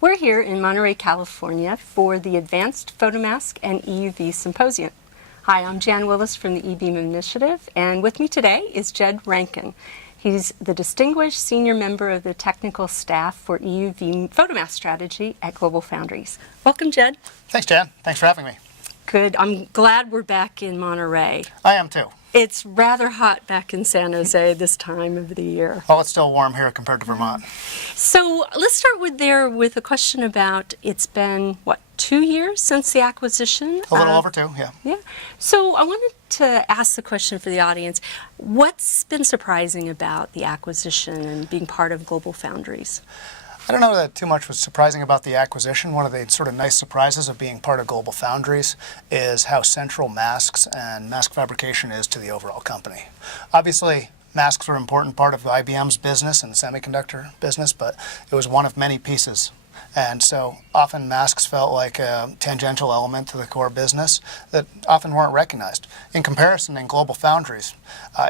We're here in Monterey, California for the Advanced Photomask and EUV Symposium. Hi, I'm Jan Willis from the eBeam Initiative, and with me today is Jed Rankin. He's the Distinguished Senior Member of the Technical Staff for EUV Photomask Strategy at GLOBALFOUNDRIES. Welcome, Jed. Thanks, Jan. Thanks for having me. Good. I'm glad we're back in Monterey. I am too. It's rather hot back in San Jose this time of the year. Well, it's still warm here compared to Vermont. So let's start with a question about, it's been, what, 2 years since the acquisition? A little over 2, yeah. Yeah. So I wanted to ask the question for the audience. What's been surprising about the acquisition and being part of GLOBALFOUNDRIES? I don't know that too much was surprising about the acquisition. One of the sort of nice surprises of being part of GLOBALFOUNDRIES is how central masks and mask fabrication is to the overall company. Obviously, masks are an important part of IBM's business and the semiconductor business, but it was one of many pieces. And so often masks felt like a tangential element to the core business that often weren't recognized. In comparison, in GLOBALFOUNDRIES,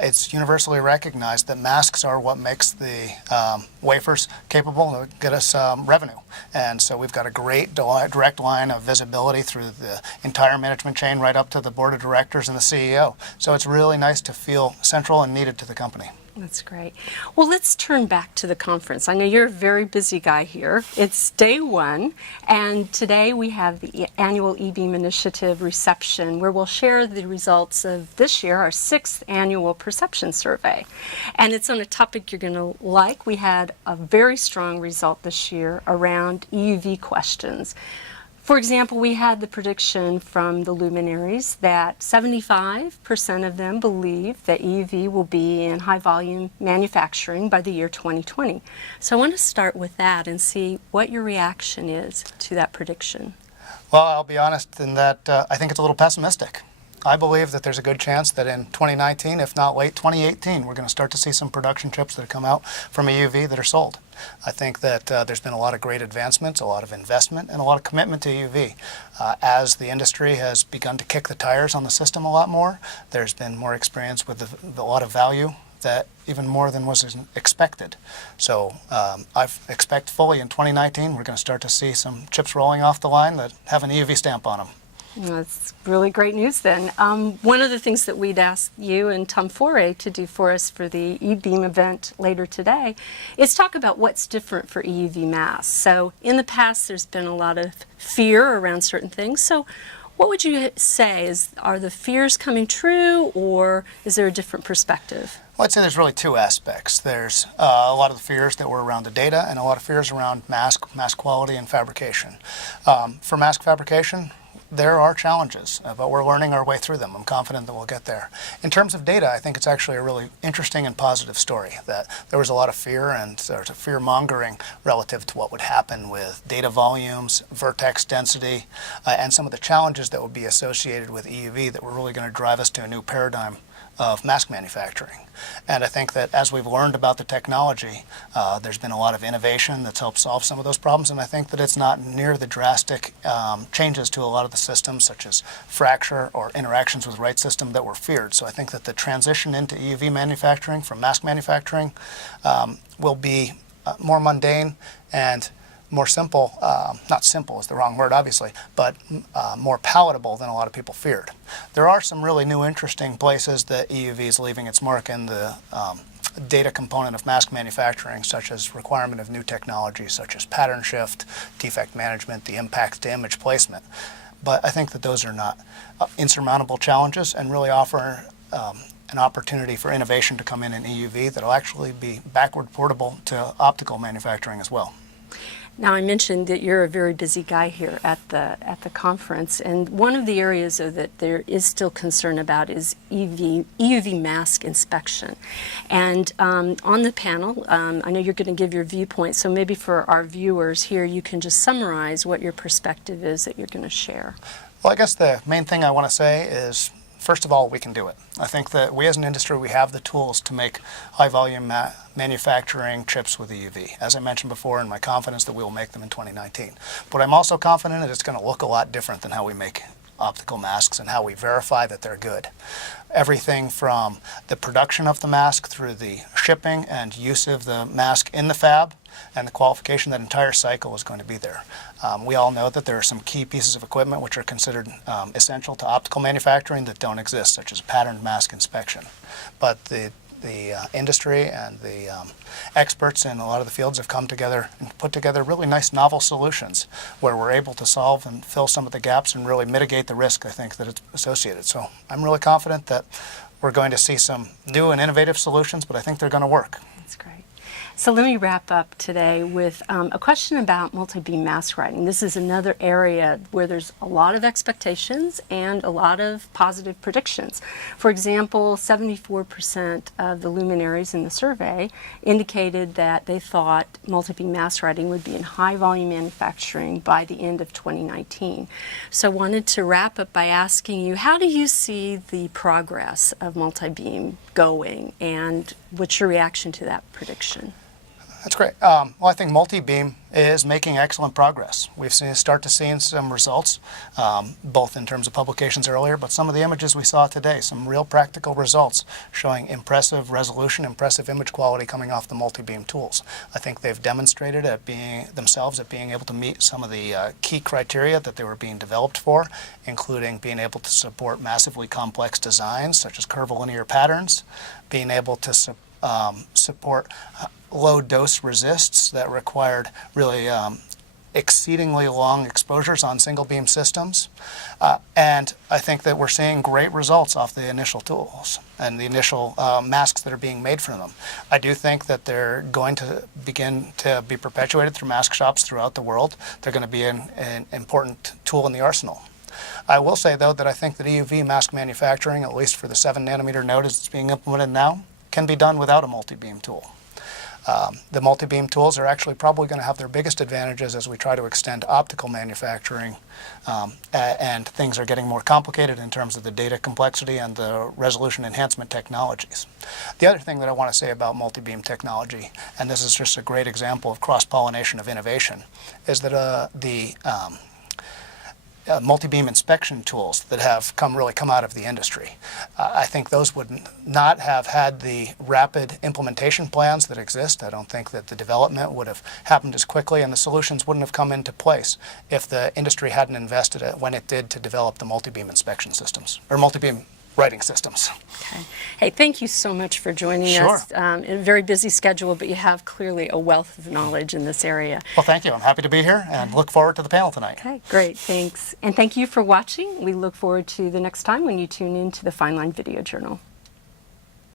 it's universally recognized that masks are what makes the wafers capable to get us revenue. And so we've got a great direct line of visibility through the entire management chain right up to the board of directors and the CEO. So it's really nice to feel central and needed to the company. That's great. Well, let's turn back to the conference. I know you're a very busy guy here. It's day one, and today we have the annual eBeam Initiative reception where we'll share the results of this year, our 6th annual perception survey. And it's on a topic you're going to like. We had a very strong result this year around EUV questions. For example, we had the prediction from the luminaries that 75% of them believe that EUV will be in high-volume manufacturing by the year 2020. So I want to start with that and see what your reaction is to that prediction. Well, I'll be honest in that I think it's a little pessimistic. I believe that there's a good chance that in 2019, if not late 2018, we're going to start to see some production chips that come out from EUV that are sold. I think that there's been a lot of great advancements, a lot of investment, and a lot of commitment to EUV. As the industry has begun to kick the tires on the system a lot more, there's been more experience with a lot of value that even more than was expected. So I expect fully in 2019 we're going to start to see some chips rolling off the line that have an EUV stamp on them. That's really great news then. One of the things that we'd asked you and Tom Foray to do for us for the eBeam event later today is talk about what's different for EUV masks. So in the past there's been a lot of fear around certain things. So what would you say? Are the fears coming true, or is there a different perspective? Well, I'd say there's really two aspects. There's a lot of the fears that were around the data and a lot of fears around mask quality and fabrication. For mask fabrication, there are challenges, but we're learning our way through them. I'm confident that we'll get there. In terms of data, I think it's actually a really interesting and positive story that there was a lot of fear and sort of fear-mongering relative to what would happen with data volumes, vertex density, and some of the challenges that would be associated with EUV that were really going to drive us to a new paradigm of mask manufacturing. And I think that as we've learned about the technology, there's been a lot of innovation that's helped solve some of those problems, and I think that it's not near the drastic changes to a lot of the systems, such as fracture or interactions with right system, that were feared. So I think that the transition into EUV manufacturing from mask manufacturing will be more mundane and more simple, not simple is the wrong word obviously, but more palatable than a lot of people feared. There are some really new interesting places that EUV is leaving its mark in the data component of mask manufacturing, such as requirement of new technologies such as pattern shift, defect management, the impact to image placement. But I think that those are not insurmountable challenges and really offer an opportunity for innovation to come in EUV that will actually be backward portable to optical manufacturing as well. Now, I mentioned that you're a very busy guy here at the conference, and one of the areas that there is still concern about is EUV mask inspection. And on the panel, I know you're going to give your viewpoint, so maybe for our viewers here, you can just summarize what your perspective is that you're going to share. Well, I guess the main thing I want to say is, first of all, we can do it. I think that we as an industry, we have the tools to make high-volume manufacturing chips with EUV. As I mentioned before, in my confidence that we will make them in 2019. But I'm also confident that it's going to look a lot different than how we make optical masks and how we verify that they're good. Everything from the production of the mask through the shipping and use of the mask in the fab and the qualification, that entire cycle is going to be there. We all know that there are some key pieces of equipment which are considered essential to optical manufacturing that don't exist, such as patterned mask inspection. But the industry and the experts in a lot of the fields have come together and put together really nice novel solutions where we're able to solve and fill some of the gaps and really mitigate the risk, I think, that it's associated. So I'm really confident that we're going to see some new and innovative solutions, but I think they're going to work. That's great. So let me wrap up today with a question about multi-beam mask writing. This is another area where there's a lot of expectations and a lot of positive predictions. For example, 74% of the luminaries in the survey indicated that they thought multi-beam mask writing would be in high volume manufacturing by the end of 2019. So I wanted to wrap up by asking you, how do you see the progress of multi-beam going, and what's your reaction to that prediction? That's great. Well, I think Multibeam is making excellent progress. We've start to see some results, both in terms of publications earlier, but some of the images we saw today, some real practical results showing impressive resolution, impressive image quality coming off the Multibeam tools. I think they've demonstrated at being able to meet some of the key criteria that they were being developed for, including being able to support massively complex designs such as curvilinear patterns, being able to support low dose resists that required really exceedingly long exposures on single beam systems. And I think that we're seeing great results off the initial tools and the initial masks that are being made from them. I do think that they're going to begin to be perpetuated through mask shops throughout the world. They're going to be an important tool in the arsenal. I will say, though, that I think that EUV mask manufacturing, at least for the 7 nanometer node as it's being implemented now, can be done without a multi-beam tool. The multi-beam tools are actually probably going to have their biggest advantages as we try to extend optical manufacturing, and things are getting more complicated in terms of the data complexity and the resolution enhancement technologies. The other thing that I want to say about multi-beam technology, and this is just a great example of cross-pollination of innovation, is that the multi-beam inspection tools that have really come out of the industry. I think those would not have had the rapid implementation plans that exist. I don't think that the development would have happened as quickly, and the solutions wouldn't have come into place if the industry hadn't invested it when it did to develop the multi-beam inspection systems, or multi-beam writing systems. Okay. Hey, thank you so much for joining us. In a very busy schedule, but you have clearly a wealth of knowledge in this area. Well, thank you. I'm happy to be here and look forward to the panel tonight. Okay, great. Thanks. And thank you for watching. We look forward to the next time when you tune in to the Fine Line Video Journal.